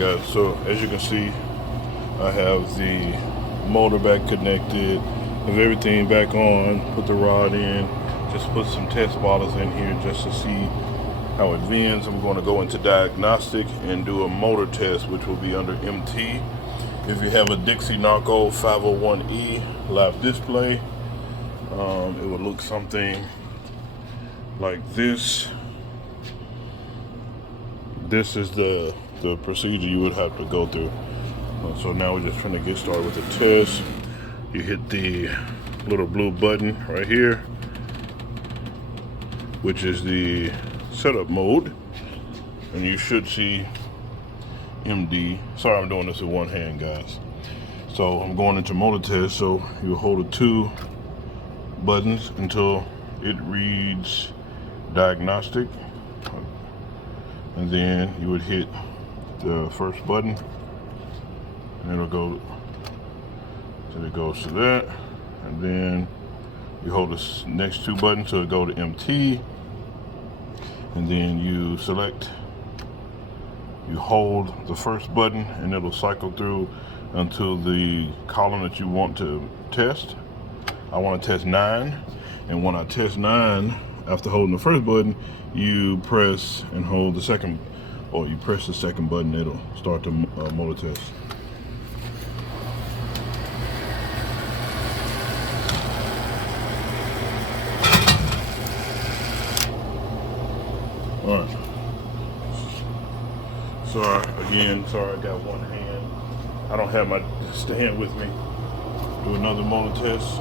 guys, so as you can see, I have the motor back connected, have everything back on, put the rod in, just put some test bottles in here just to see how it vents. I'm going to go into diagnostic and do a motor test, which will be under MT. If you have a Dixie Narco 501E live display, it would look something like this. This is the procedure you would have to go through. So now we're just trying to get started with the test. You hit the little blue button right here, which is the setup mode, and you should see MD. Sorry, I'm doing this with one hand, guys. So I'm going into motor test. So you hold the two buttons until it reads diagnostic, and then you would hit the first button, and it'll go till it goes to that, and then you hold the next two buttons till it go to MT, and then you hold the first button, and it'll cycle through until the column that you want to test. I want to test 9, and when I test 9, after holding the first button, you press and hold the second, or you press the second button, it'll start the motor test. All right. Sorry, I got one hand. I don't have my stand with me. Do another motor test.